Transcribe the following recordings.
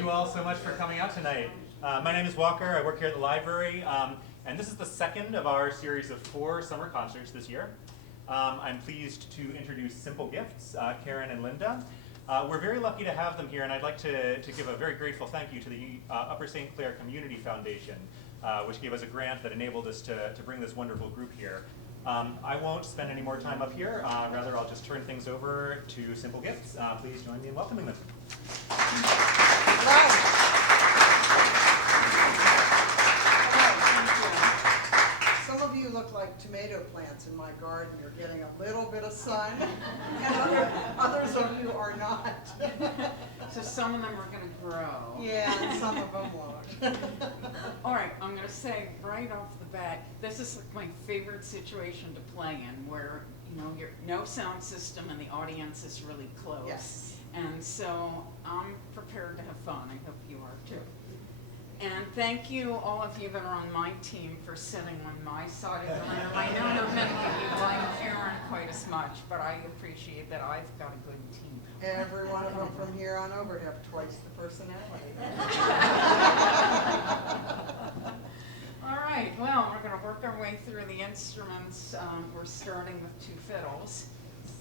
you all so much for coming out tonight. My name is Walker. I work here at the library, and this is the second of our series of 4 summer concerts this year. I'm pleased to introduce Simple Gifts, Karen and Linda. We're very lucky to have them here, and I'd like to give a very grateful thank you to the Upper St. Clair Community Foundation, which gave us a grant that enabled us to bring this wonderful group here. I won't spend any more time up here. Rather, I'll just turn things over to Simple Gifts. Please join me in welcoming them. Some of you look like tomato plants in my garden. You're getting a little bit of sun, and others of you are not. So some of them are going to grow. Yeah, and some of them won't. All right, I'm going to say right off the bat, this is like my favorite situation to play in, where you're no sound system and the audience is really close. Yes. And so I'm prepared to have fun. I hope you are too. And thank you, all of you that are on my team, for sitting on my side of the room. I know not many of you like Karen quite as much, but I appreciate that I've got a good team. Every one of them from here on over have twice the personality. All right, well, we're going to work our way through the instruments. We're starting with 2 fiddles.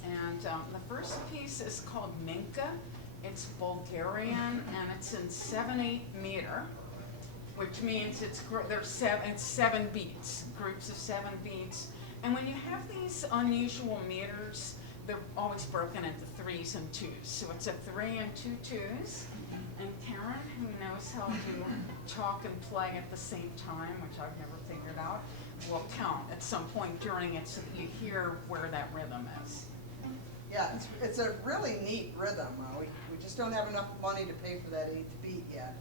And the first piece is called Minka. It's Bulgarian, and it's in 7/8 meter, which means it's 7 beats, groups of 7 beats. And when you have these unusual meters, they're always broken into 3s and 2s. So it's a 3 and 2 2s. And Karen, who knows how to talk and play at the same time, which I've never figured out, will count at some point during it so that you hear where that rhythm is. Yeah, it's a really neat rhythm. We just don't have enough money to pay for that 8th beat yet.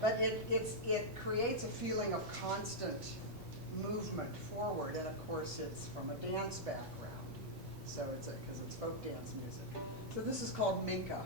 But it creates a feeling of constant movement forward, and of course it's from a dance background. So because it's folk dance music. So this is called Minka.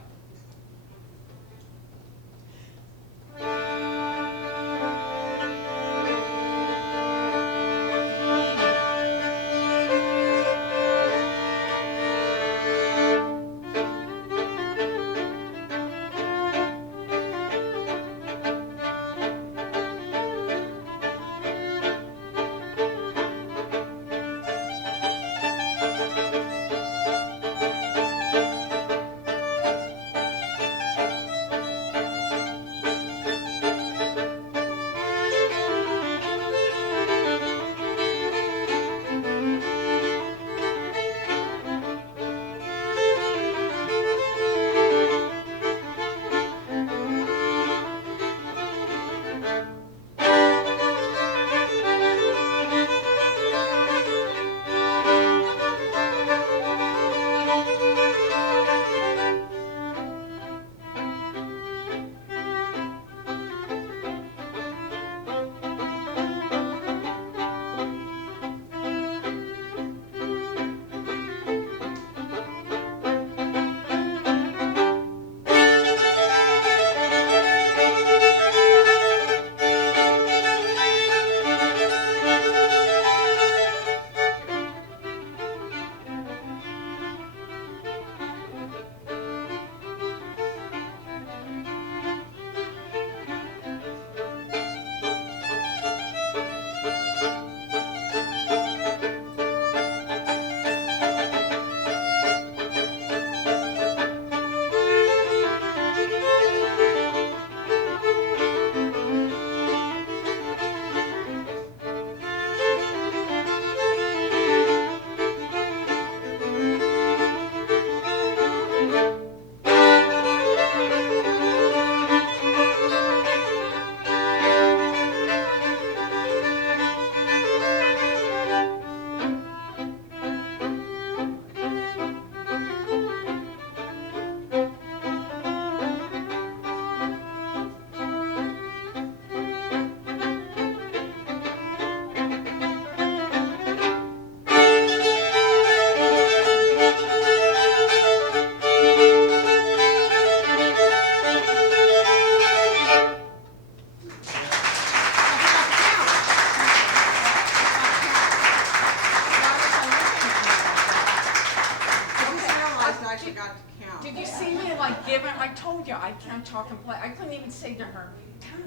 can't talk and play. I couldn't even say to her, come.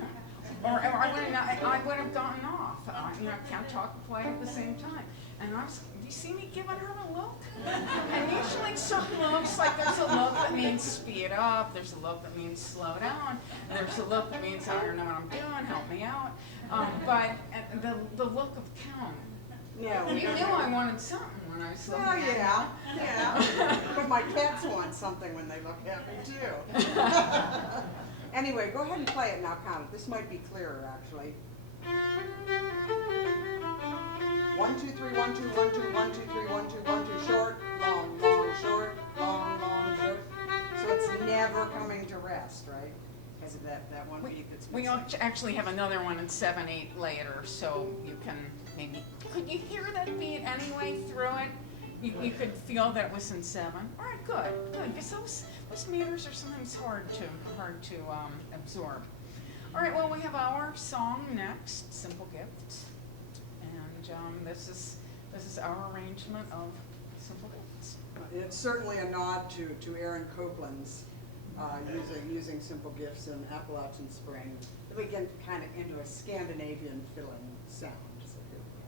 Or I would have gotten off. You know, I can't talk and play at the same time. And you see me giving her a look? And usually certain looks, like there's a look that means speed up, there's a look that means slow down, and there's a look that means I don't know what I'm doing, help me out. But the look of count. Yeah. You knew I wanted something when I was looking Well, at yeah, yeah. But my cats want something when they look at me too. Anyway, go ahead and play it now, count it. This might be clearer, actually. 1, 2, 3, 1, 2, 1, 2, 1, 2, 3, 1, 2, 1, 2, short, long, long, short, long, long, short. So it's never coming to rest, right? Because of that one beat that's We missing. actually have another one in 7/8 later, so you can maybe, could you hear that beat anyway through it? You could feel that it was in 7. All right, good, because those meters are sometimes hard to absorb. All right, well, we have our song next, Simple Gifts, and this is our arrangement of Simple Gifts. It's certainly a nod to Aaron Copland's using Simple Gifts in Appalachian Spring. Then we get kind of into a Scandinavian filling sound. So here we go.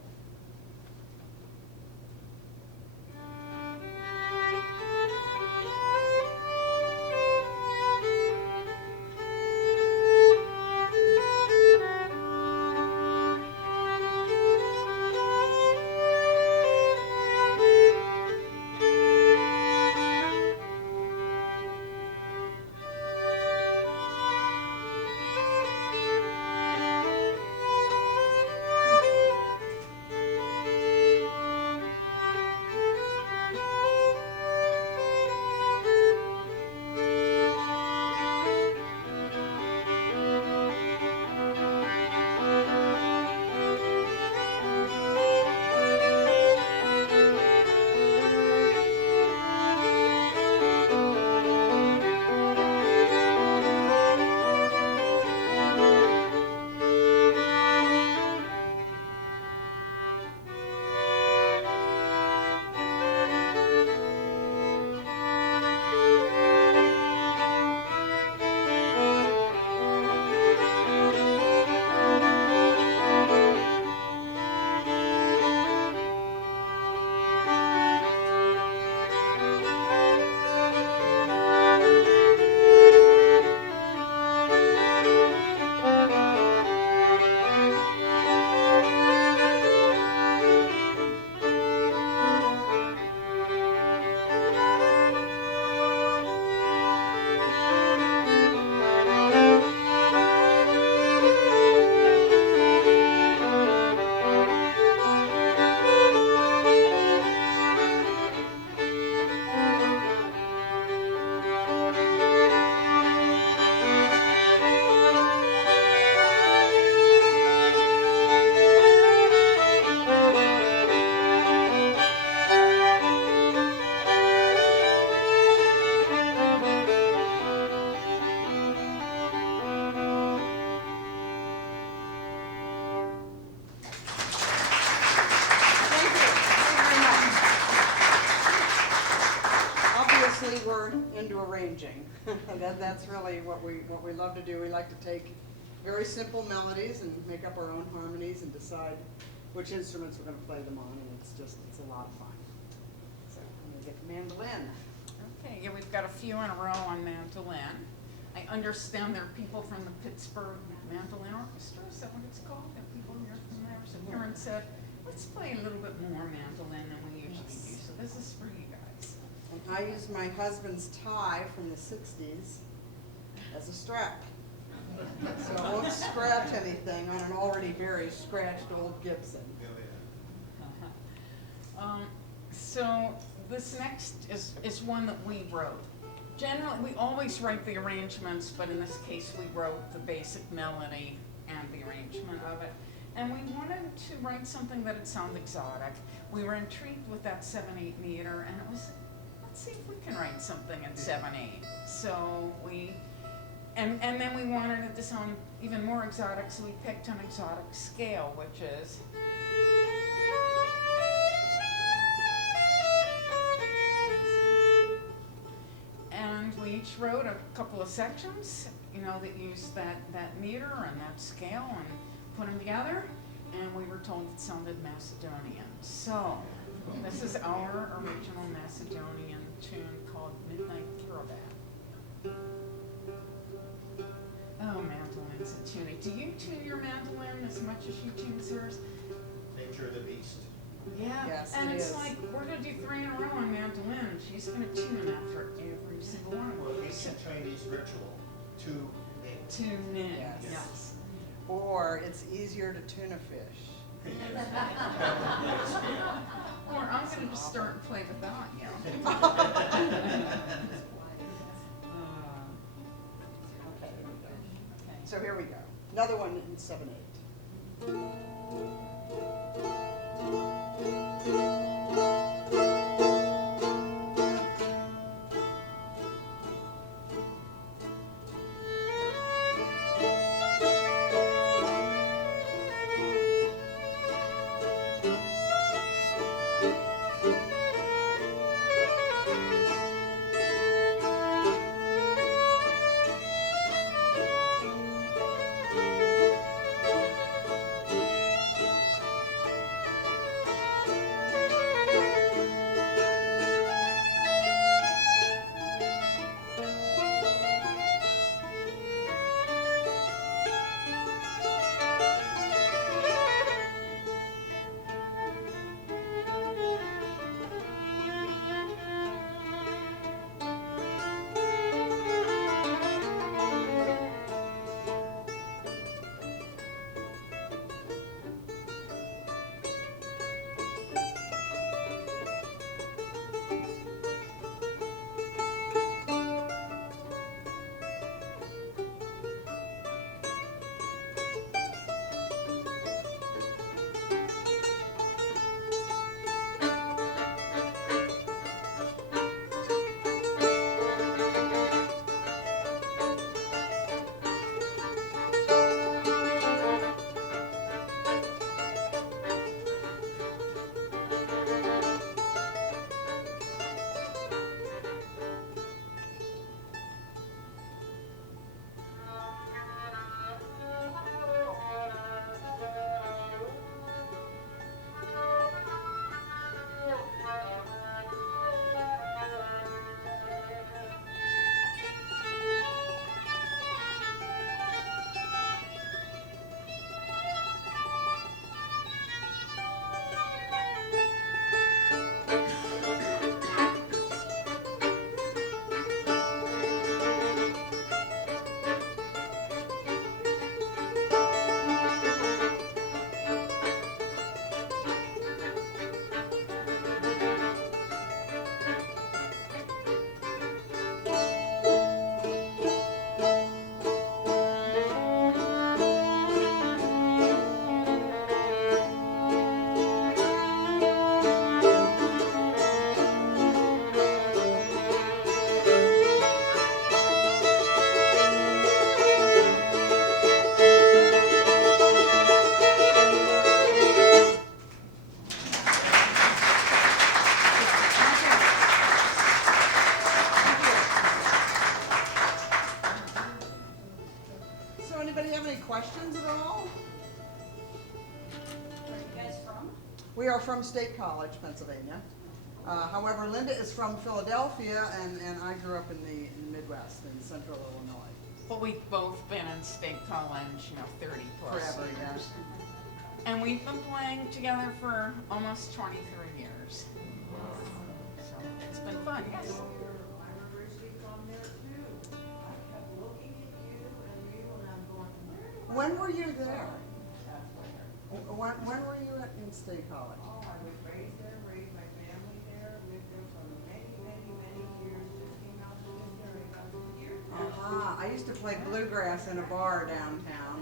We're into arranging. That's really what we love to do. We like to take very simple melodies and make up our own harmonies and decide which instruments we're going to play them on, and it's a lot of fun. So I'm going to get the mandolin. Okay, yeah, we've got a few in a row on mandolin. I understand there are people from the Pittsburgh Mandolin Orchestra, is that what it's called? There are people here from there. So Karen said, let's play a little bit more mandolin than we usually do. So this is for you guys. And I use my husband's tie from the 60s as a strap. So I won't scratch anything on an already very scratched old Gibson. So this next is one that we wrote. Generally, we always write the arrangements, but in this case we wrote the basic melody and the arrangement of it. And we wanted to write something that would sound exotic. We were intrigued with that 7/8 meter, and it was, let's see if we can write something in 7/8. So and then we wanted it to sound even more exotic, so we picked an exotic scale, which is each wrote a couple of sections, you know, that used that meter and that scale and put them together, and we were told it sounded Macedonian. So, this is our original Macedonian tune called Midnight Caravan. Oh, mandolins and tuning. Do you tune your mandolin as much as you tune yours? Nature of the beast. Yeah, Yes, and it it's is. like, we're gonna do 3 in a row on mandolin. She's gonna tune that for every single one Well, of us. ancient Chinese ritual to name. Tune in, Yes. yes. Or it's easier to tune a fish. Or I'm gonna just start and play without you. Okay, here we go. So here we go. Another one in 7/8. So anybody have any questions at all? Where are you guys from? We are from State College, Pennsylvania. However, Linda is from Philadelphia, and I grew up in the Midwest, in central Illinois. But we've both been in State College, 30 plus Forever, years. yes. And we've been playing together for almost 23 years. So it's been fun, yes. I'm originally from there too. I kept looking at you and I'm going, where do I When were you there? That's where. When were you in State College? Oh, I was raised there, raised my family there, lived there for many, many, many years. Just came out to this area about 2 years ago. I used to play bluegrass in a bar downtown.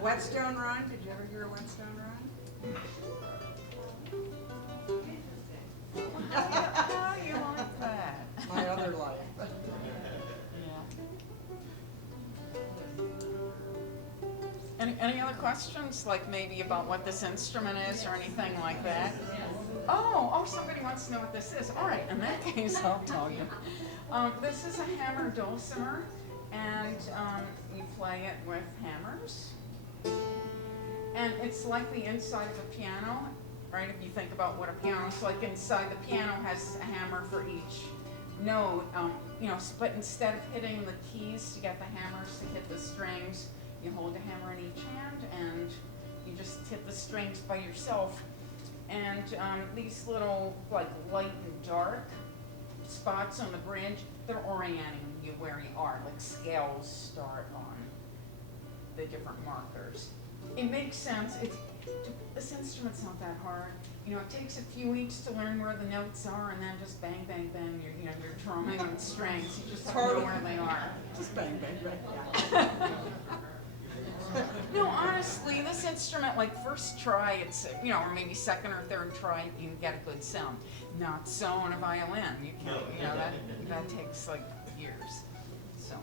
Whetstone Run, did you ever hear of Whetstone Run? Interesting. How you like that? My other life. Any other questions, like maybe about what this instrument is or anything like that? Oh, somebody wants to know what this is. All right, in that case, I'll tell you. This is a hammer dulcimer, and you play it with hammers. And it's like the inside of a piano, right? If you think about what a piano is like, inside the piano has a hammer for each note, but instead of hitting the keys to get the hammers to hit the strings, you hold a hammer in each hand and you just hit the strings by yourself. And these little like light and dark spots on the bridge, they're orienting you where you are, like scales start on the different markers. It makes sense. This instrument's not that hard. It takes a few weeks to learn where the notes are, and then just bang, bang, bang. You're drumming on strings. You just have to know where they are. Just bang, bang, bang, yeah. No, honestly, this instrument, like first try, it's or maybe second or third try, you can get a good sound. Not so on a violin. You can't. That takes like years. So.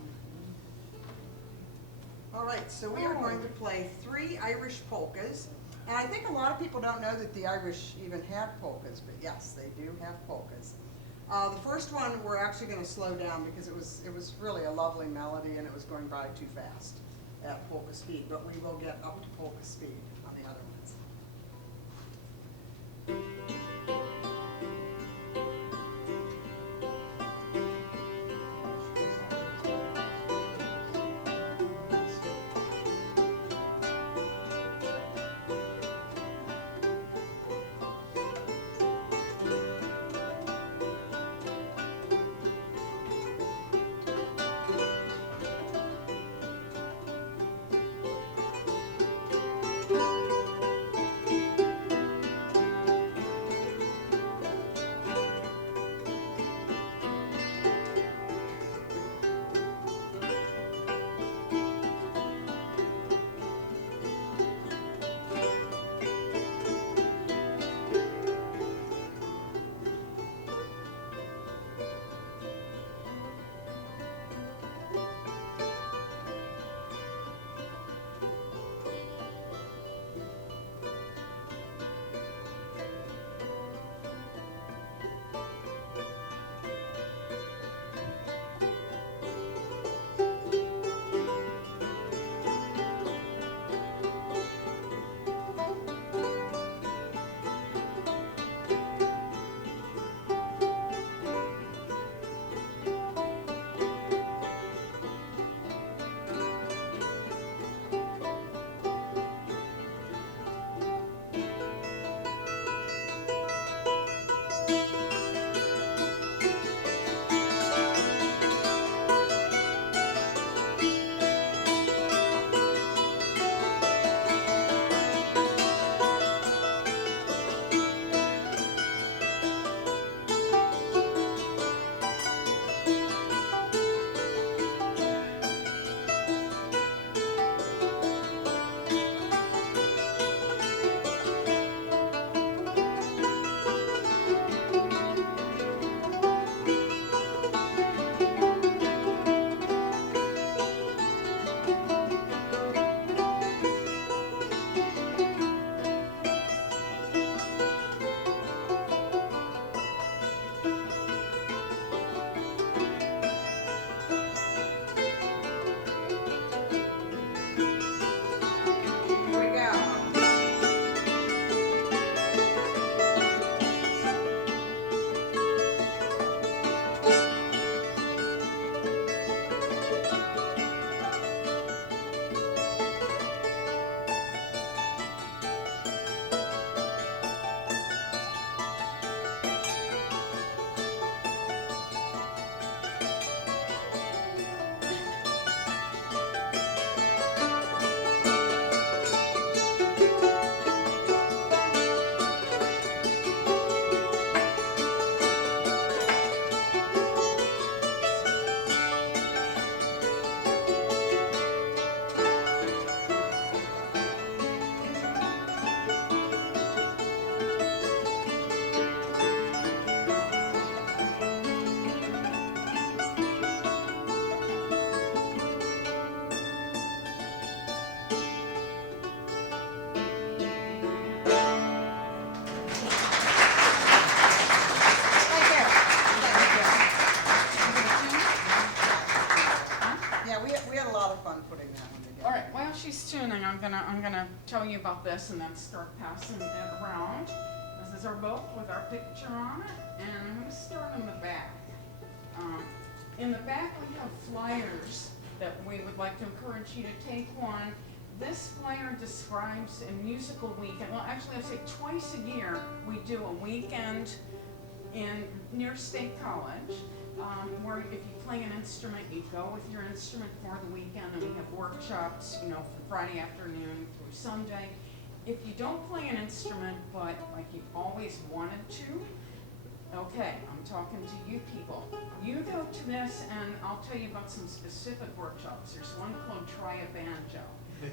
All right, so we are going to play 3 Irish polkas. And I think a lot of people don't know that the Irish even have polkas, but yes, they do have polkas. The first one we're actually going to slow down because it was really a lovely melody and it was going by too fast at polka speed, but we will get up to polka speed on the other ones. had a lot of fun putting that one together. All right, while she's tuning, I'm gonna tell you about this and then start passing it around. This is our book with our picture on it, and I'm gonna start in the back. In the back, we have flyers that we would like to encourage you to take one. This flyer describes a musical weekend. Well, actually, I say twice a year we do a weekend near State College, where if you play an instrument, you go with your instrument for the weekend, and we have workshops, from Friday afternoon through Sunday. If you don't play an instrument, but like you always wanted to, okay, I'm talking to you people. You go to this, and I'll tell you about some specific workshops. There's one called Try a Banjo,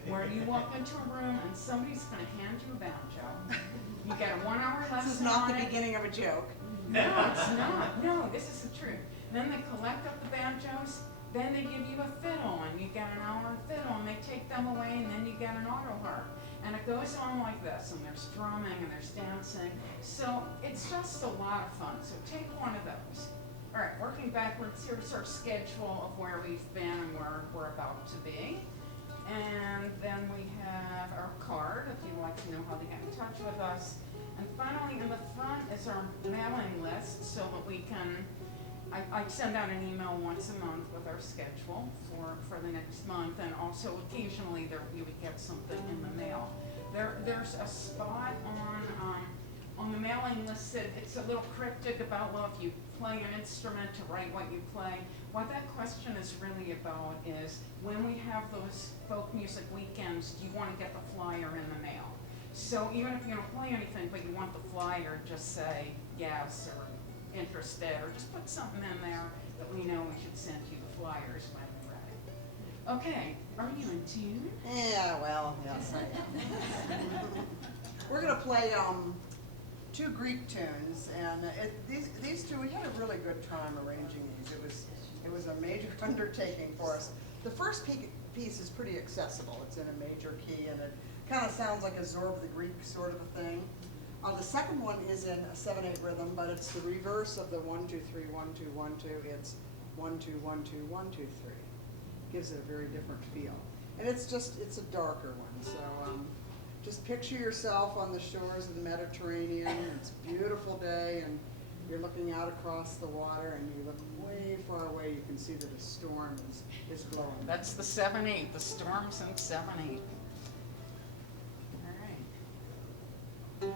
where you walk into a room and somebody's going to hand you a banjo. You get a 1-hour lesson This is not on the it. beginning of a joke. No, it's not. No, this is the truth. Then they collect up the banjos, then they give you a fiddle, and you get an hour of fiddle, and they take them away, and then you get an auto harp. And it goes on like this, and there's drumming, and there's dancing. So it's just a lot of fun. So take one of those. All right, working backwards, here's our schedule of where we've been and where we're about to be. And then we have our card, if you'd like to know how to get in touch with us. And finally, in the front is our mailing list, so that we can, I send out an email once a month with our schedule for the next month, and also occasionally you would get something in the mail. There's a spot on the mailing list that it's a little cryptic about, well, if you play an instrument, to write what you play. What that question is really about is, when we have those folk music weekends, do you want to get the flyer in the mail? So even if you don't play anything, but you want the flyer, just say yes or interested, or just put something in there that we know we should send you the flyers when we're ready. Okay, are you in tune? Yeah, well, yes, I am. We're gonna play, 2 Greek tunes, and these two, we had a really good time arranging these. It was a major undertaking for us. The first piece is pretty accessible. It's in a major key, and it kind of sounds like a Zorba the Greek sort of a thing. The second one is in a 7/8 rhythm, but it's the reverse of the 1 2 3 1 2 1 2. It's 1 2 1 2 1 2 3. Gives it a very different feel, and it's a darker one. So just picture yourself on the shores of the Mediterranean. It's a beautiful day, and you're looking out across the water, and you look way far away. You can see that a storm is blowing. That's the 7/8, the storms in 7/8. All right.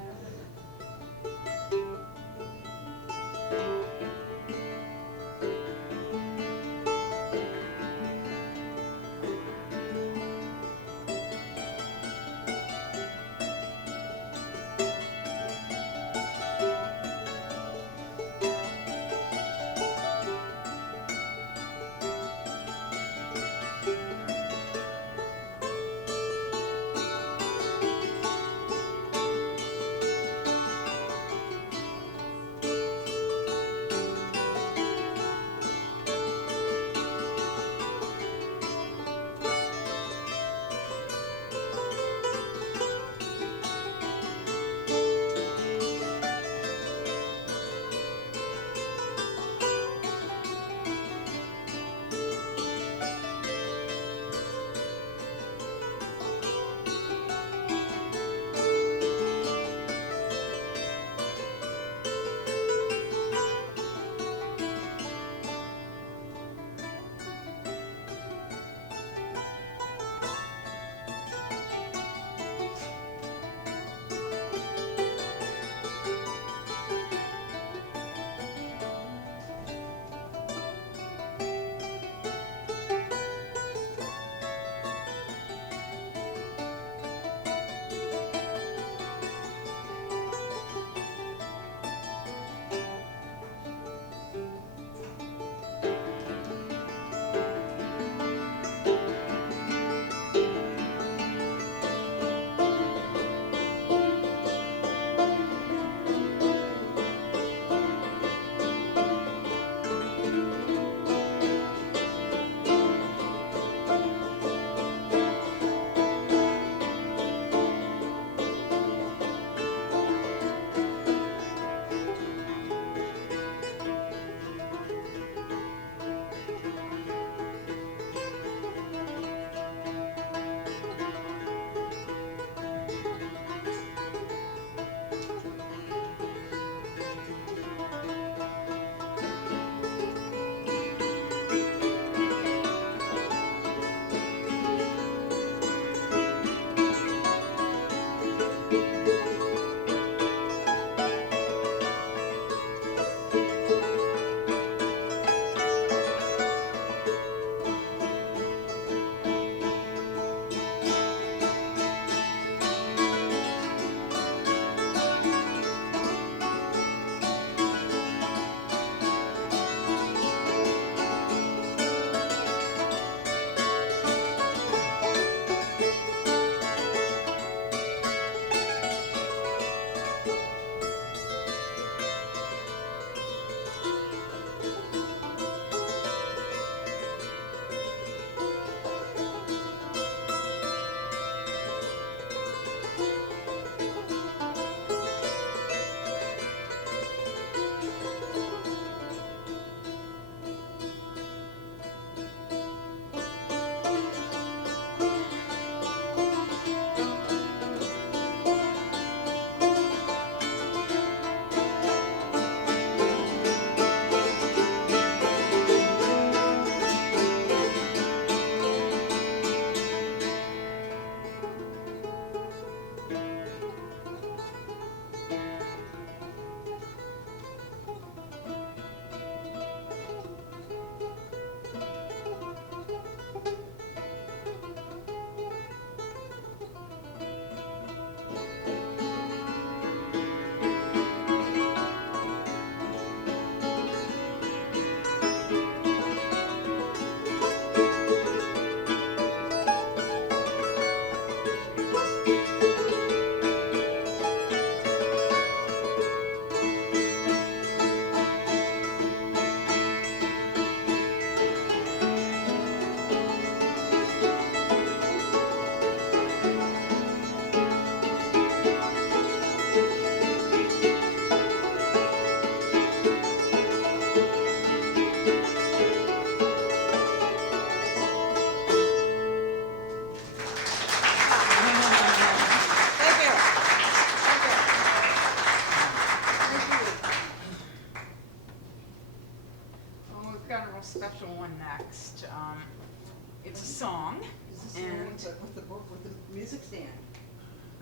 song. Is this the one And, with the book, with the music stand?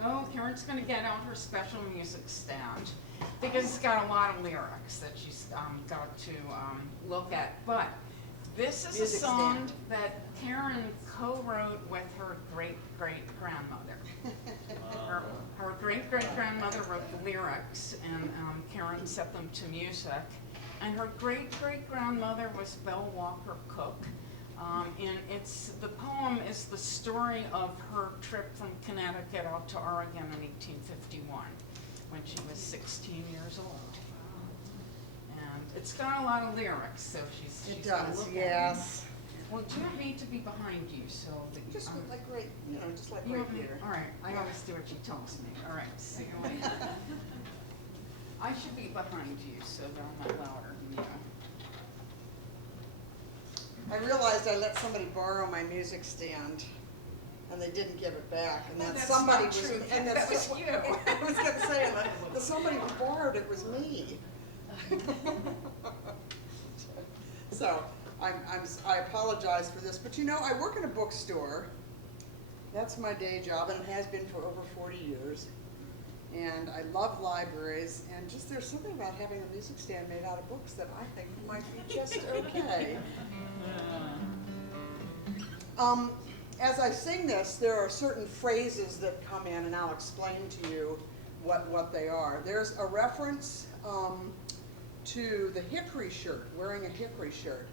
oh, Karen's gonna get out her special music stand, because it's got a lot of lyrics that she's, got to, look at. But this is a Music song stand. that Karen co-wrote with her great-great-grandmother. Her great-great-grandmother wrote the lyrics, and Karen set them to music. And her great-great-grandmother was Belle Walker Cook. And the poem is the story of her trip from Connecticut out to Oregon in 1851, when she was 16 years old. And it's got a lot of lyrics, so she's It gonna does, look at yes. them. Well, do you want me to be behind you, so that Just like right, just like you right want me? here. All right, I always do what she tells me. All right, see you later. I should be behind you, so that I'm not louder than you. I realized I let somebody borrow my music stand, and they didn't give it back, and Oh, that that's somebody not was, true. and That was you. I was gonna say, and the somebody who borrowed it was me. So, I apologize for this, but I work in a bookstore. That's my day job, and it has been for over 40 years. And I love libraries, and just there's something about having a music stand made out of books that I think might be just okay. As I sing this, there are certain phrases that come in, and I'll explain to you what they are. There's a reference to the hickory shirt, wearing a hickory shirt.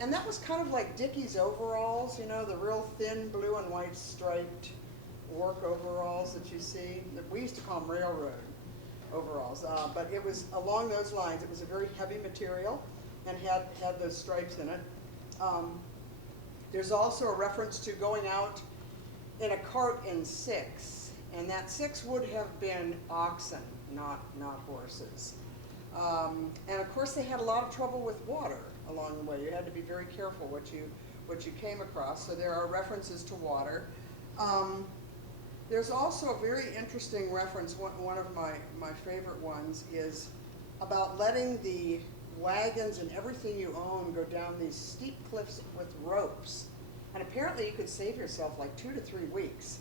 And that was kind of like Dickies overalls, the real thin blue and white striped work overalls that you see. We used to call them railroad overalls, but it was along those lines. It was a very heavy material and had those stripes in it. There's also a reference to going out in a cart in 6, and that 6 would have been oxen, not horses. And of course they had a lot of trouble with water along the way. You had to be very careful what you came across, so there are references to water. There's also a very interesting reference, one of my favorite ones is about letting the wagons and everything you own go down these steep cliffs with ropes. And apparently you could save yourself like 2 to 3 weeks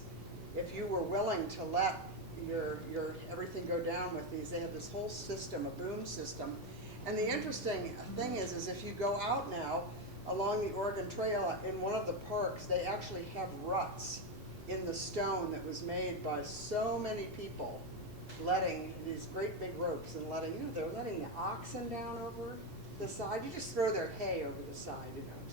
if you were willing to let your everything go down with these. They have this whole system, a boom system. And the interesting thing is if you go out now along the Oregon Trail in one of the parks, they actually have ruts in the stone that was made by so many people letting these great big ropes and they're letting the oxen down over the side. You just throw their hay over the side,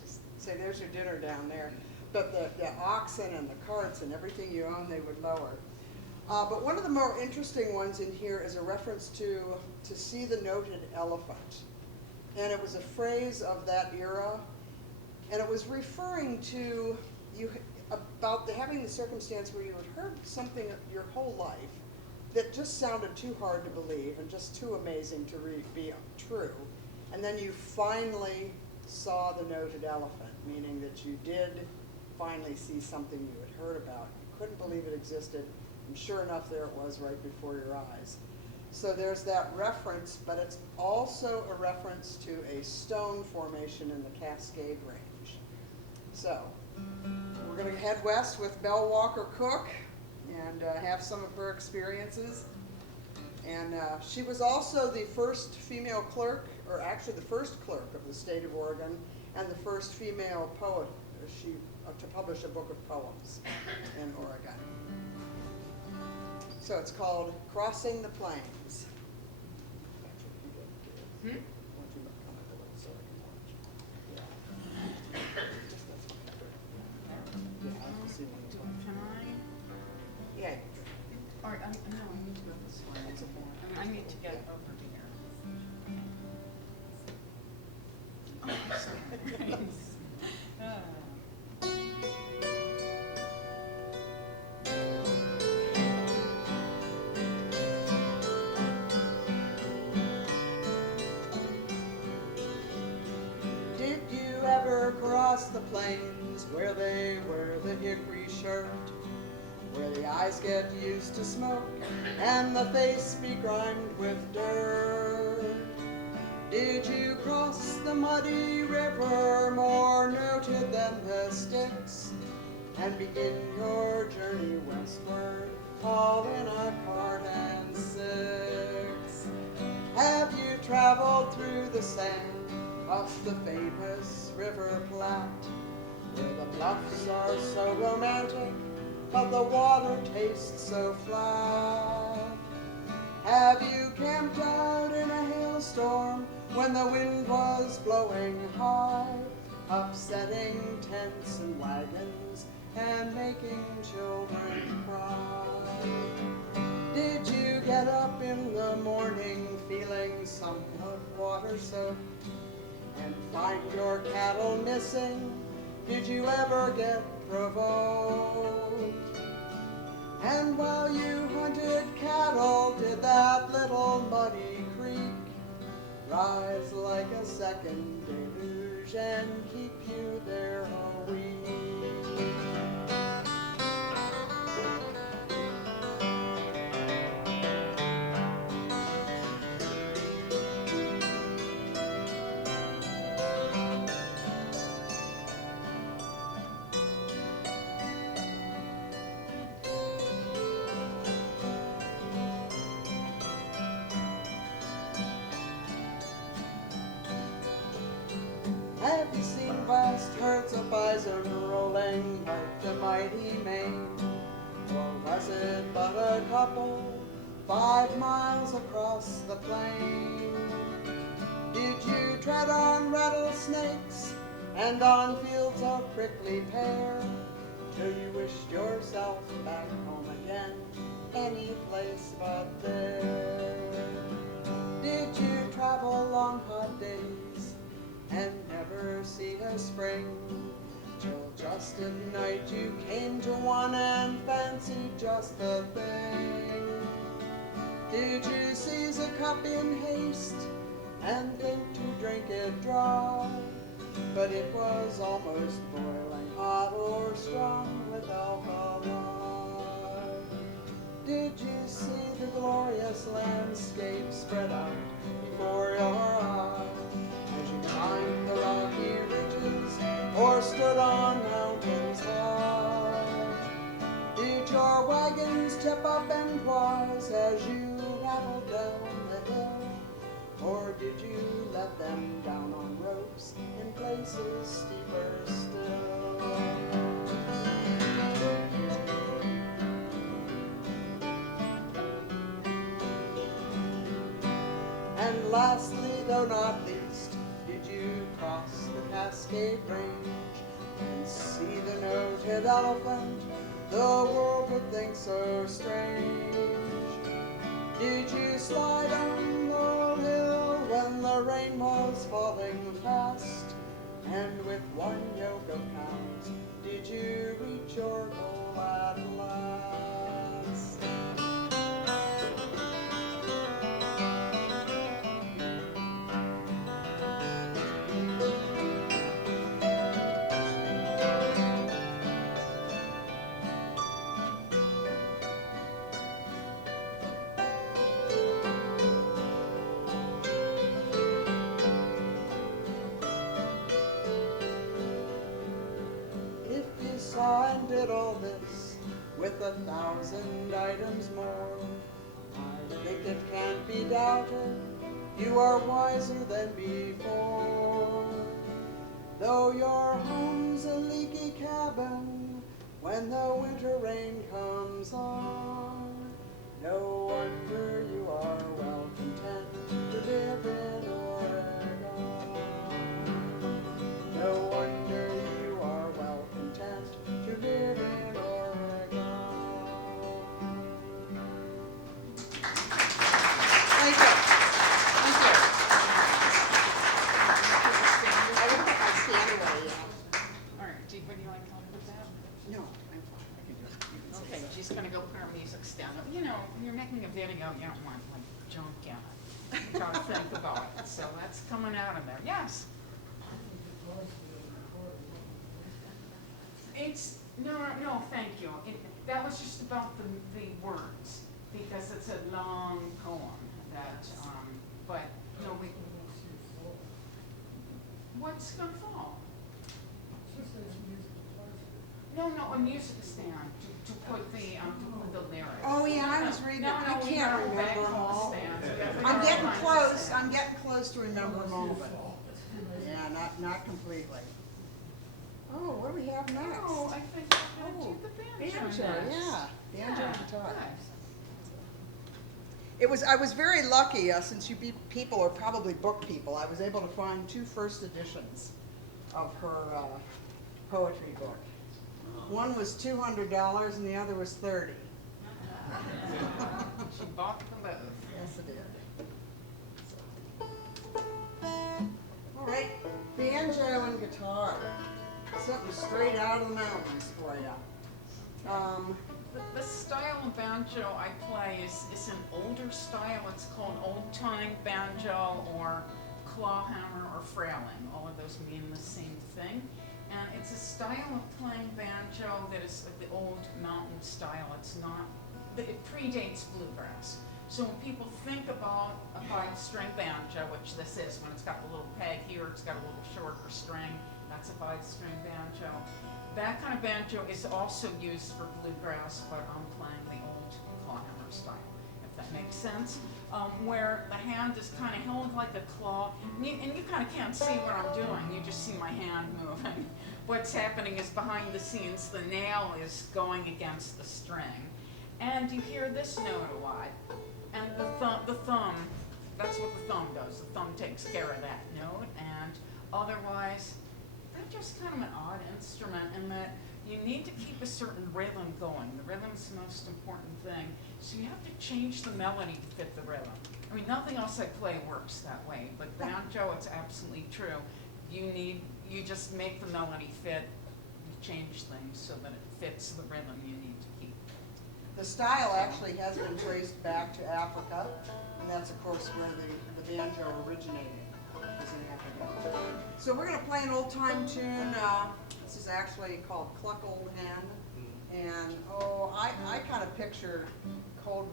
just say there's your dinner down there. But the oxen and the carts and everything you own, they would lower. But one of the more interesting ones in here is a reference to see the noted elephant. And it was a phrase of that era, and it was referring to about having the circumstance where you had heard something your whole life that just sounded too hard to believe and just too amazing to be true. And then you finally saw the noted elephant, meaning that you did finally see something you had heard about. You couldn't believe it existed, and sure enough, there it was right before your eyes. So there's that reference, but it's also a reference to a stone formation in the Cascade Range. So we're going to head west with Belle Walker Cook and have some of her experiences. And she was also the first female clerk, or actually the first clerk of the state of Oregon, and the first female poet to publish a book of poems in Oregon. So it's called Crossing the Plains. Hmm? Can I? Yeah. All right, no, I need to go this way. I need to get over here. Oh, sorry. Did you ever cross the plains where they wear the hickory shirt? Where the eyes get used to smoke and the face be grimed with dirt? Did you cross the muddy river more noted than the Styx? and begin your journey westward, all in a cart and six. Have you traveled through the sand up the famous River Platte, where the bluffs are so romantic, but the water tastes so flat? Have you camped out in a hailstorm when the wind was blowing high, upsetting tents and wagons and making children cry? Did you get up in the morning feeling somewhat water-soaked and find your cattle missing? Did you ever get provoked? And while you hunted cattle, did that little muddy creek rise like a second deluge and keep you there a week? Have you seen vast herds of bison rolling like the mighty Maine? Or was it but a couple 5 miles across the plain? Did you tread on rattlesnakes and on fields of prickly pear till you wished yourself back home again, any place but there? Did you travel on hot days and never see a spring, till just at night you came to one and fancied just the thing? Did you seize a cup in haste and think to drink it dry, but it was almost boiling hot or strong with alkali? Did you see the glorious landscape spread out before your eyes as you climbed the rocky ridges or stood on mountains high? Did your wagons tip up endwise as you rattled down the hill, or did you let them down on ropes in places steeper still? And lastly, though not least, did you cross the Cascade Range and see the noted elephant the world would think so strange? Did you slide on Laurel Hill when the rain was falling fast, and with one yoke of cows did you reach your goal at last? And did all this with 1,000 items more, I think it can't be doubted you are wiser than before. Though your home's a leaky cabin when the winter rain comes on, no wonder you are well content to live in Oregon. No wonder you are well content to live in Oregon. Thank you. Thank you. I don't think I stand away yet. All right, would you like help with that? No, I'm fine. I can do it. You can say Okay, so. she's gonna go put our music down. You know, when you're making a video, you don't want like junk in it. You gotta think about it. So that's coming out of there. Yes? It's, no, thank you. That was just about the words, because it's a long poem that, but, no, what's gonna fall? No, a music stand to put the lyrics. Oh, yeah, I was reading it. I we can't got a bag remember them full of all. stands. We got I'm all getting kinds of close, stands. I'm getting close to remember them all, but, yeah, not completely. Oh, what do we have next? Oh, I think we're Oh, gonna do the banjo banjo, next. yeah, banjo Yeah, guitar. good. I was very lucky, since people are probably book people, I was able to find 2 first editions of her poetry book. One was $200 and the other was $30. She bought them both. Yes, it did. All right, banjo and guitar, something straight out of the mountains for you. The style of banjo I play is an older style. It's called old-time banjo or clawhammer or frailing. All of those mean the same thing. And it's a style of playing banjo that is the old mountain style. It predates bluegrass. So when people think about a 5-string banjo, which this is, when it's got the little peg here, it's got a little shorter string, that's a 5-string banjo. That kind of banjo is also used for bluegrass, but I'm playing the old clawhammer style, if that makes sense. Where the hand is kind of held like a claw, and you kind of can't see what I'm doing, you just see my hand moving. What's happening is behind the scenes, the nail is going against the string. And you hear this note a lot. And the thumb, that's what the thumb does. The thumb takes care of that note, and otherwise, they're just kind of an odd instrument in that you need to keep a certain rhythm going. The rhythm's the most important thing. So you have to change the melody to fit the rhythm. I mean, nothing else I play works that way, but banjo, it's absolutely true. You just make the melody fit, you change things so that it fits the rhythm you need to keep. The style actually has been traced back to Africa, and that's of course where the banjo originated, is in Africa. So we're going to play an old-time tune. This is actually called Cluck Old Hen, and I kind of picture cold,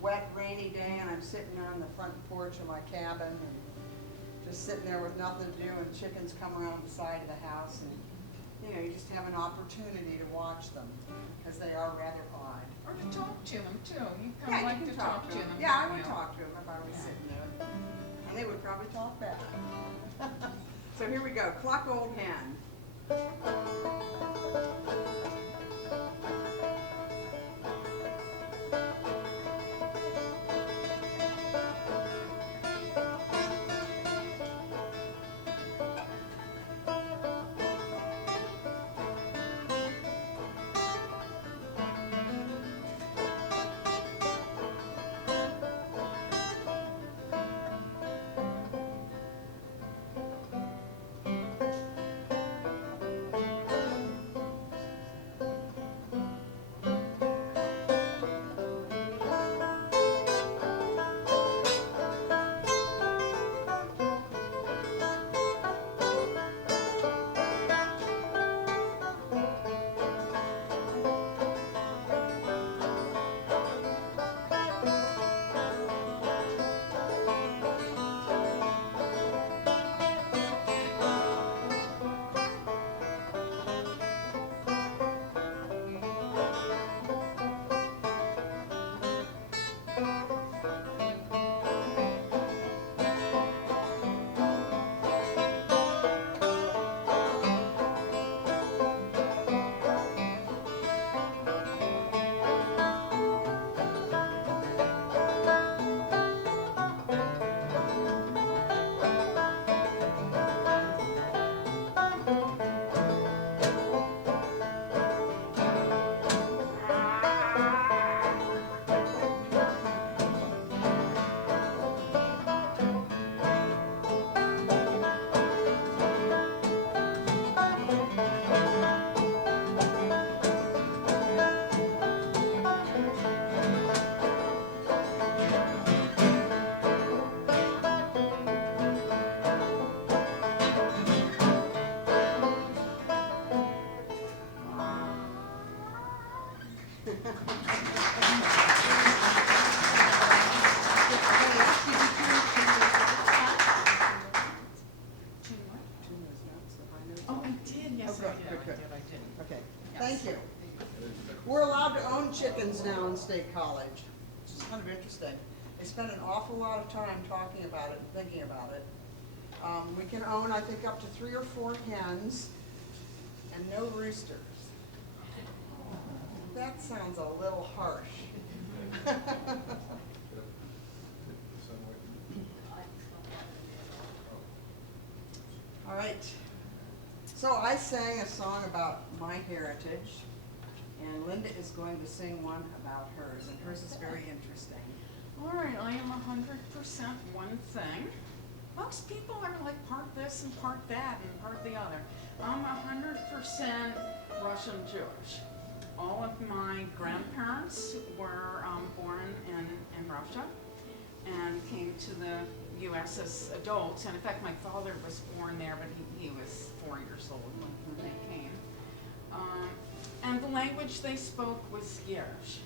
wet, rainy day, and I'm sitting on the front porch of my cabin, and just sitting there with nothing to do, and chickens come around the side of the house, and you just have an opportunity to watch them, because they are rather odd. Or to talk to them too. You kind Yeah, of you like can to talk to them. Yeah, I don't would you? talk to them if I was Yeah. sitting there. And they would probably talk back. So here we go, Cluck Old Hen. Oh, I did, yes, Oh, I good, did. good, good. I did. Okay, Yes. thank you. We're allowed to own chickens now in State College, which is kind of interesting. They spend an awful lot of time talking about it and thinking about it. We can own, I think, up to 3 or 4 hens and no roosters. That sounds a little harsh. All right. So I sang a song about my heritage, and Linda is going to sing one about hers, and hers is very interesting. All right, I am 100% one thing. Most people are like part this and part that and part the other. I'm 100% Russian Jewish. All of my grandparents were born in Russia and came to the U.S. as adults. And in fact, my father was born there, but he was 4 years old when they came. And the language they spoke was Yiddish.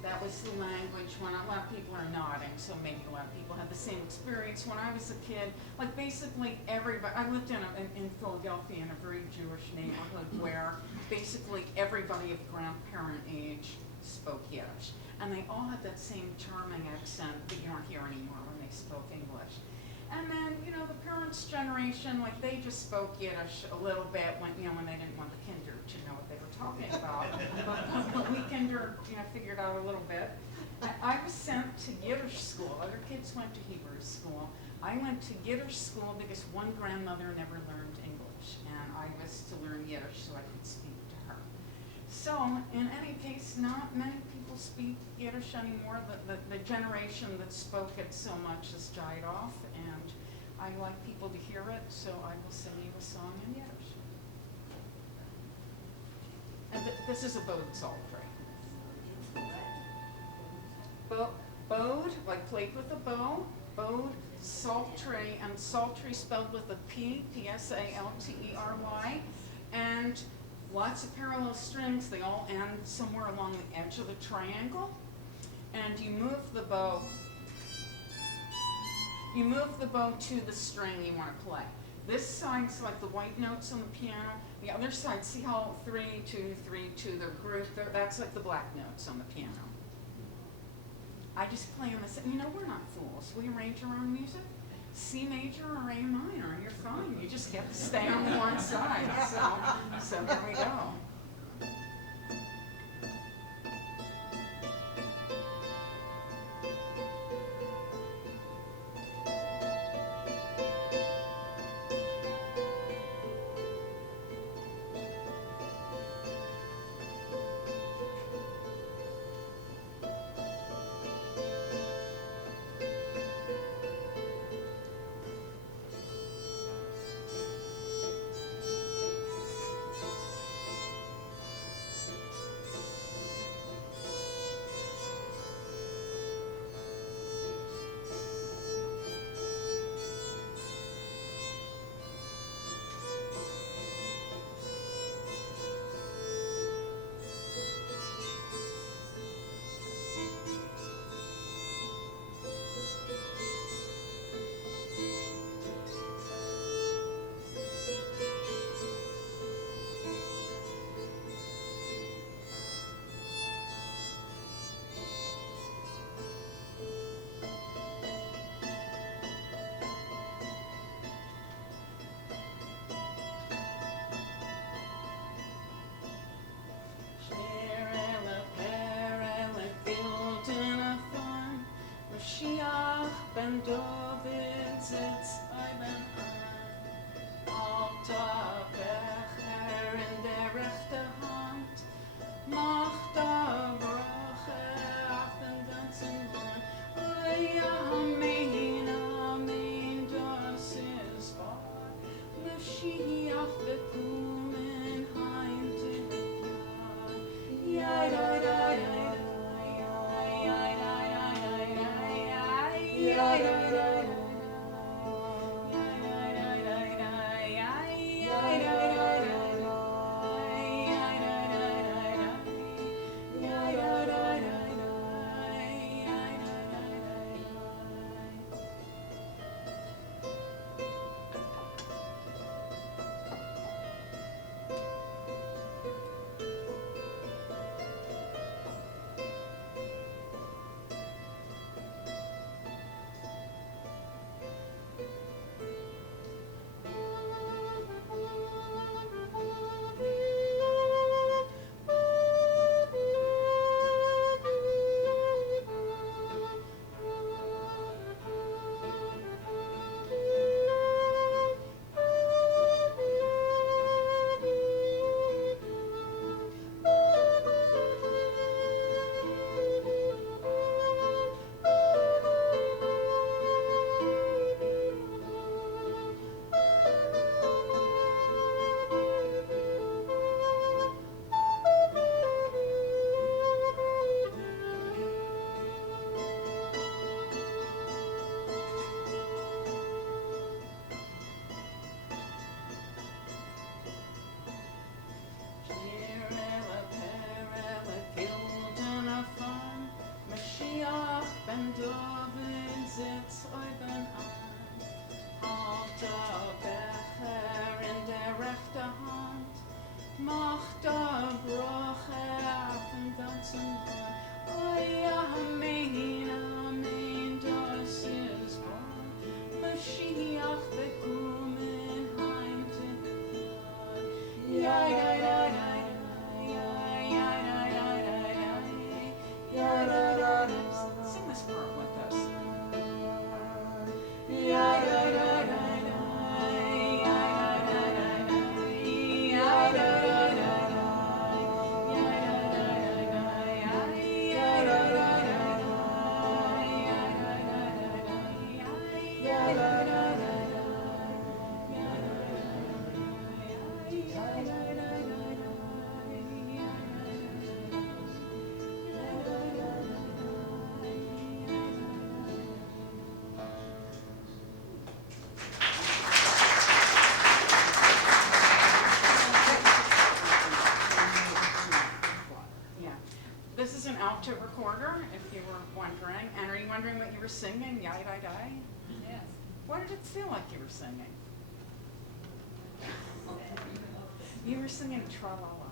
That was the language when a lot of people are nodding, so maybe a lot of people had the same experience. When I was a kid, like basically everybody, I lived in Philadelphia in a very Jewish neighborhood where basically everybody of grandparent age spoke Yiddish. And they all had that same charming accent that you don't hear anymore when they spoke English. And then, you know, the parents' generation, like they just spoke Yiddish a little bit when, you know, when they didn't want the kinder to know what they were talking about. But we kinder, you know, figured out a little bit. I was sent to Yiddish school. Other kids went to Hebrew school. I went to Yiddish school because one grandmother never learned English, and I was to learn Yiddish so I could speak to her. So, in any case, not many people speak Yiddish anymore. The generation that spoke it so much has died off, and I like people to hear it, so I will sing you a song in Yiddish. And this is a bowed psaltery. Bowed, like played with a bow, bowed, psaltery, and psaltery spelled with a P, P-S-A-L-T-E-R-Y, and lots of parallel strings. They all end somewhere along the edge of the triangle, and you move the bow. You move the bow to the string you want to play. This side's like the white notes on the piano. The other side, see how 3, 2, 3, 2, they're grouped. That's like the black notes on the piano. I just play on this. You know, we're not fools. We arrange our own music. C major or A minor, and you're fine. You just get to stay on the one side. So there we go. Ben David sitzt einen an, Alter Becher in der rechten Hand, macht der Brache auf den ganzen Land. Amen, Amen, das ist wahr, Mashiach bekommen heim zu Jahr. Ja, da, da, da. Yeah. out to recorder, if you were wondering. And are you wondering what you were singing? Yai Di Di? Yes. What did it feel like you were singing? You were singing Tra-la-la.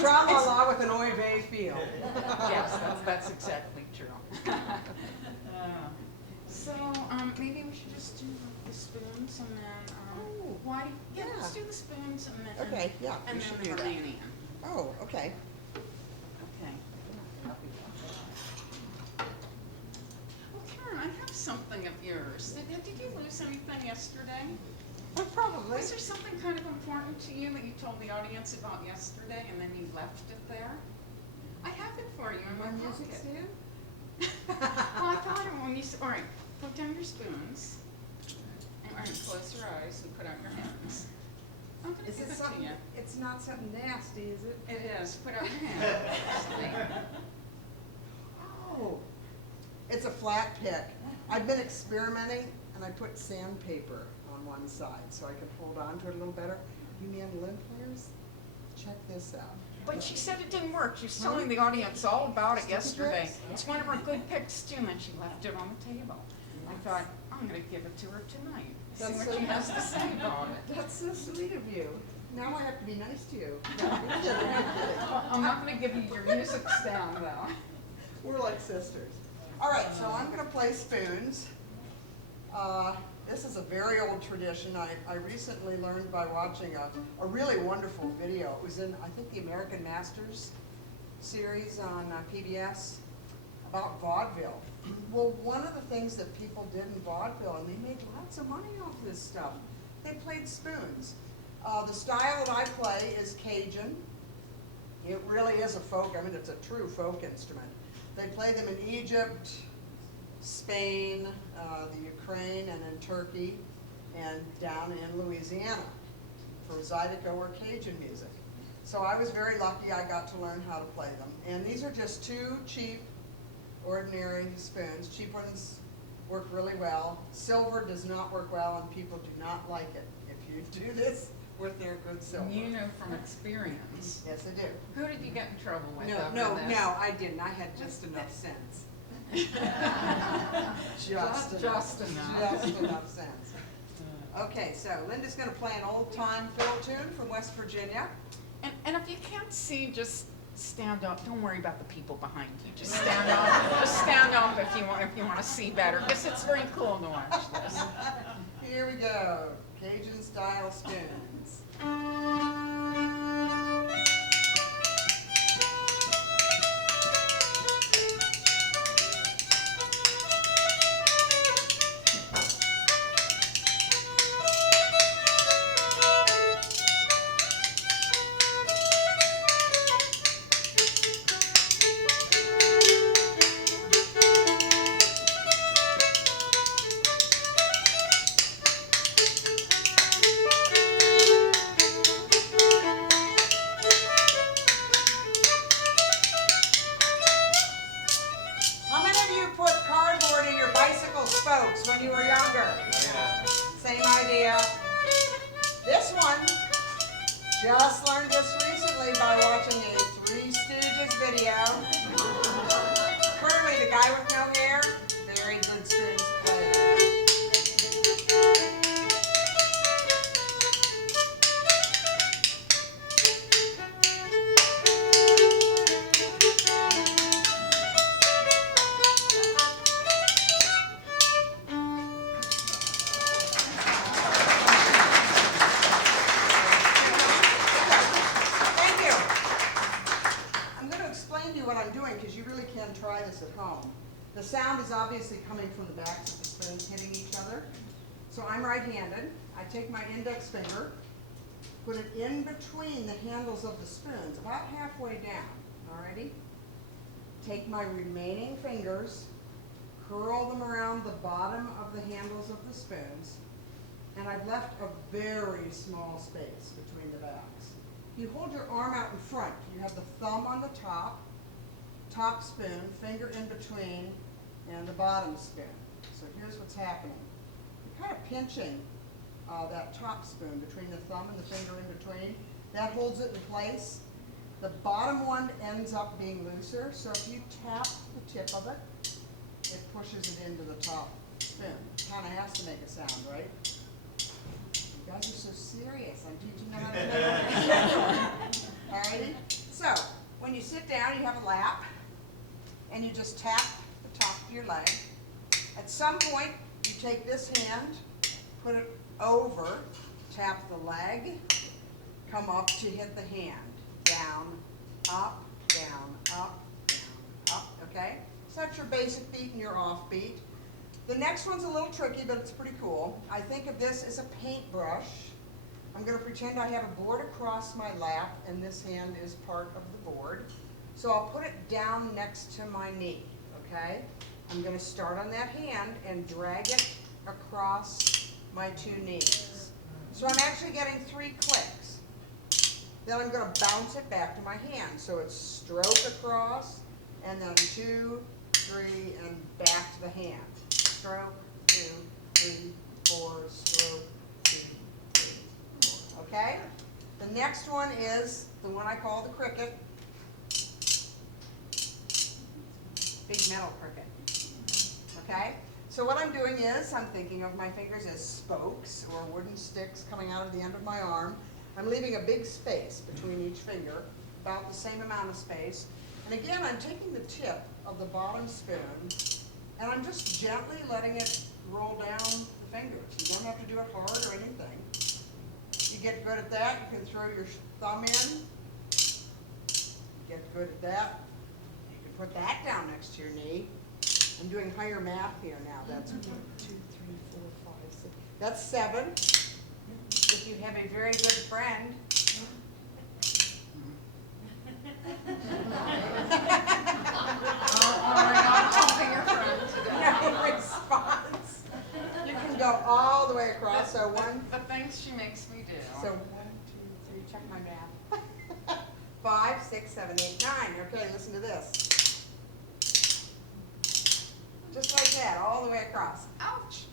Tra-la-la with an oy vey feel. Yes, that's exactly true. So, maybe we should just do the spoons and then, Oh, why, yeah, let's yeah. do the spoons and then. Okay, yeah, we And should then do the that. remaining. Oh, okay. Okay. Well, Karen, I have something of yours. Did you lose anything yesterday? Probably. Was there something kind of important to you that you told the audience about yesterday and then you left it there? I have it for you in my music pocket. stand? Well, I thought of when you said, all right, put down your spoons. And all right, close your eyes and put out your hands. I'm gonna Is give it it to something, you. it's not something nasty, is it? It is. Put out your hand. Oh, it's a flat pick. I've been experimenting and I put sandpaper on one side so I can hold on to it a little better. You mandolin players, check this out. But she said it didn't work. She was telling the audience all about it Sticky yesterday. picks? It's one of her good picks too, and then she left it on the table. I thought, I'm gonna give it to her tonight. See That's what so she has to say about it. That's so sweet of you. Now I have to be nice to you. Well, I'm not gonna give you your music stand though. We're like sisters. All right, so I'm gonna play spoons. This is a very old tradition. I recently learned by watching a really wonderful video. It was in, I think, the American Masters series on PBS about vaudeville. Well, one of the things that people did in vaudeville, and they made lots of money off this stuff, they played spoons. The style that I play is Cajun. It really is a folk, I mean, it's a true folk instrument. They play them in Egypt, Spain, the Ukraine, and in Turkey, and down in Louisiana for Zydeco or Cajun music. So I was very lucky I got to learn how to play them. And these are just two cheap, ordinary spoons. Cheap ones work really well. Silver does not work well, and people do not like it if you do this with their good silver. You know from experience. Yes, I do. Who did you get in trouble with over No, this? I didn't. I had just enough sense. Just enough. Just enough sense. Okay, so Linda's gonna play an old-time fiddle tune from West Virginia. And if you can't see, just stand up. Don't worry about the people behind you. Just stand up. Just stand up if you want to see better. Because it's very cool to watch this. Here we go, Cajun style spoons. How many of you put cardboard in your bicycle spokes when you were younger? Same idea. This one, just learned this recently by watching a Three Stooges video. Curly, the guy with no hair, very good spoons player. Thank you. I'm going to explain to you what I'm doing because you really can try this at home. The sound is obviously coming from the backs of the spoons hitting each other. So I'm right-handed. I take my index finger, put it in between the handles of the spoons, about halfway down, alrighty? Take my remaining fingers, curl them around the bottom of the handles of the spoons, and I've left a very small space between the backs. You hold your arm out in front. You have the thumb on the top spoon, finger in between, and the bottom spoon. So here's what's happening. You're kind of pinching that top spoon between the thumb and the finger in between. That holds it in place. The bottom one ends up being looser, so if you tap the tip of it, it pushes it into the top spin. Kind of has to make a sound, right? You guys are so serious. I'm teaching them how to do it. Alrighty? So, when you sit down, you have a lap, and you just tap the top of your leg. At some point, you take this hand, put it over, tap the leg, come up to hit the hand. Down, up, down, up, down, up, okay? So that's your basic beat and your off beat. The next one's a little tricky, but it's pretty cool. I think of this as a paintbrush. I'm gonna pretend I have a board across my lap, and this hand is part of the board. So I'll put it down next to my knee, okay? I'm gonna start on that hand and drag it across my two knees. So I'm actually getting 3 clicks. Then I'm going to bounce it back to my hand. So it's stroke across, and then 2, 3, and back to the hand. Stroke, 2, 3, 4, stroke, 2, 3, 4. Okay? The next one is the one I call the cricket. Big metal cricket. Okay? So what I'm doing is, I'm thinking of my fingers as spokes or wooden sticks coming out of the end of my arm. I'm leaving a big space between each finger, about the same amount of space. And again, I'm taking the tip of the bottom spoon, and I'm just gently letting it roll down the fingers. You don't have to do it hard or anything. You get good at that, you can throw your thumb in. You get good at that. You can put that down next to your knee. I'm doing higher math here now. That's 1, 2, 3, 4, 5, 6. That's 7. If you have a very good friend. No response. You can go all the way across. So 1. The things she makes me do. So 1, 2, 3. Check my math. 5, 6, 7, 8, 9. Okay, listen to this. Just like that, all the way across. Ouch!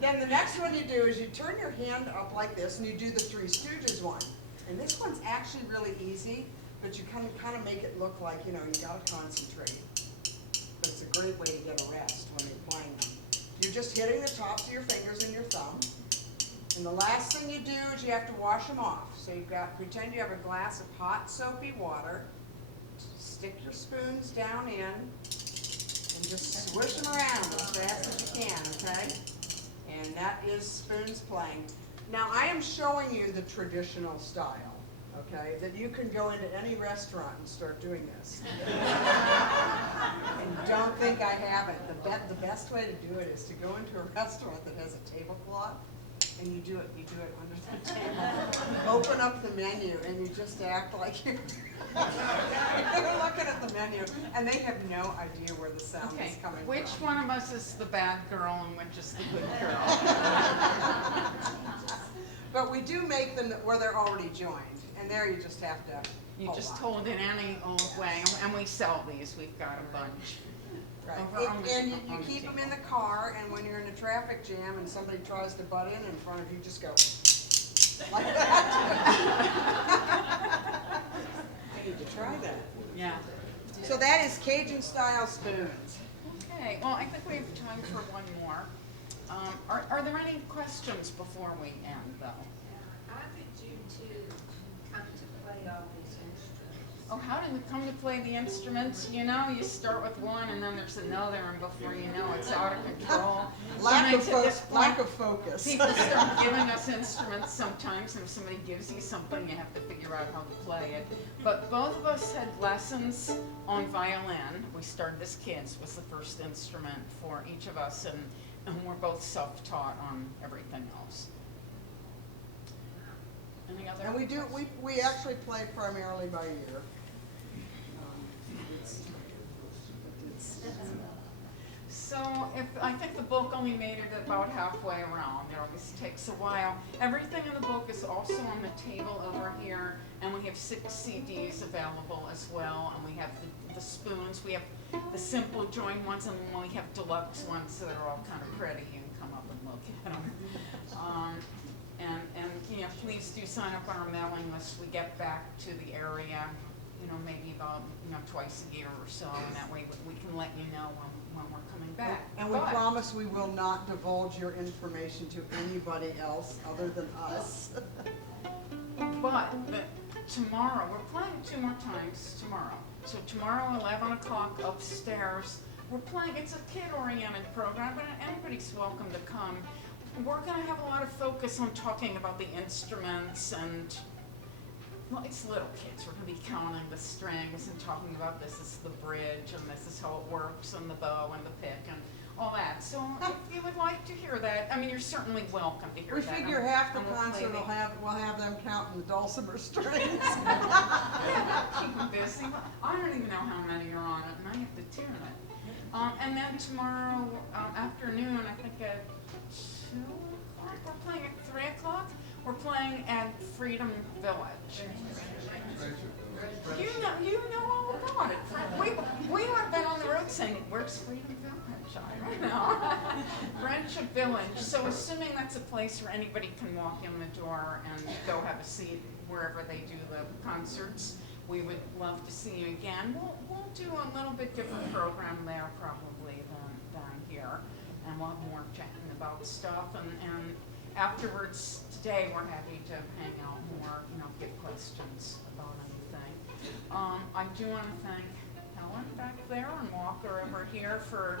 Then the next one you do is you turn your hand up like this, and you do the Three Stooges one. And this one's actually really easy, but you kind of make it look like, you know, you gotta concentrate. But it's a great way to get a rest when you're playing them. You're just hitting the tops of your fingers and your thumb. And the last thing you do is you have to wash them off. So you've got, pretend you have a glass of hot soapy water. Stick your spoons down in, and just swish them around as fast as you can, okay? And that is spoons playing. Now I am showing you the traditional style, okay? That you can go into any restaurant and start doing this. And don't think I haven't. The best way to do it is to go into a restaurant that has a tablecloth, and you do it under the table. Open up the menu, and you just act like you're looking at the menu, and they have no idea where the sound Okay, is coming which from. one of us is the bad girl and which is the good girl? But we do make them where they're already joined, and there you just have to You hold just on. hold it any old way, and we sell these, we've got a bunch. Right. over on the- And you on the keep them in table. the car, and when you're in a traffic jam and somebody tries to butt in front of you, just go like that. I need to try that. Yeah. So that is Cajun style spoons. Okay, well, I think we have time for one more. Are there any questions before we end, though? How did you two come to play all these instruments? Oh, how did we come to play the instruments? You know, you start with one, and then there's another, and before you know, it's out of control. Sometimes at this Lack point, of focus. people start giving us instruments sometimes, and if somebody gives you something, you have to figure out how to play it. But both of us had lessons on violin. We started as kids, was the first instrument for each of us, and we're both self-taught on everything else. Any other? And we actually play primarily by ear. So I think the book only made it about halfway around. It always takes a while. Everything in the book is also on the table over here, and we have 6 CDs available as well, and we have the spoons. We have the simple joined ones, and then we have deluxe ones that are all kind of pretty. You can come up and look at them. And, you know, please do sign up on our mailing list. We get back to the area, you know, maybe about, you know, twice a year or so, and that way we can let you know when we're coming back. And we But- promise we will not divulge your information to anybody else other than us. But tomorrow, we're playing 2 more times tomorrow. So tomorrow, 11 o'clock upstairs, we're playing, it's a kid-oriented program, but anybody's welcome to come. We're gonna have a lot of focus on talking about the instruments and, well, it's little kids. We're gonna be counting the strings and talking about this is the bridge and this is how it works and the bow and the pick and all that. So if you would like to hear that, I mean, you're certainly welcome to hear We that. figure And- half the and we'll play concert we'll have them counting the dulcimer strings. Keep them busy. I don't even know how many are on it, and I have to tune it. And then tomorrow afternoon, I think at 2 o'clock, we're playing at 3 o'clock. We're playing at Freedom Village. You know all about it. We have been on the road saying, where's Freedom Village? I don't know. Friendship Village. So assuming that's a place where anybody can walk in the door and go have a seat wherever they do the concerts, we would love to see you again. We'll do a little bit different program there probably than here. And we'll have more chatting about stuff. And afterwards today, we're happy to hang out more, you know, get questions about anything. I do want to thank Helen back there and Walker over here for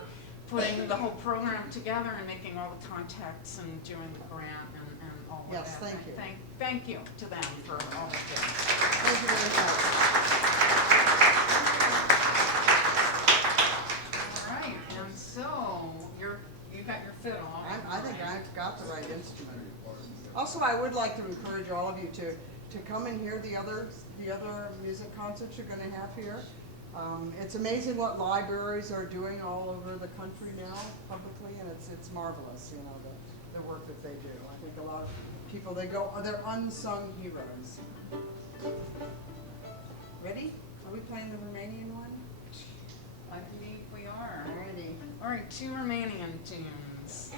putting the whole program together and making all the contacts and doing the grant and all of that. Yes, thank you. Thank you to them for all of this. Thank you very much. All right, and so you got your fiddle. I think I've got the right instrument. Also, I would like to encourage all of you to come and hear the other music concerts you're gonna have here. It's amazing what libraries are doing all over the country now publicly, and it's marvelous, you know, the work that they do. I think a lot of people, they're unsung heroes. Ready? Are we playing the Romanian one? I believe we are. Alrighty. All right, 2 Romanian tunes.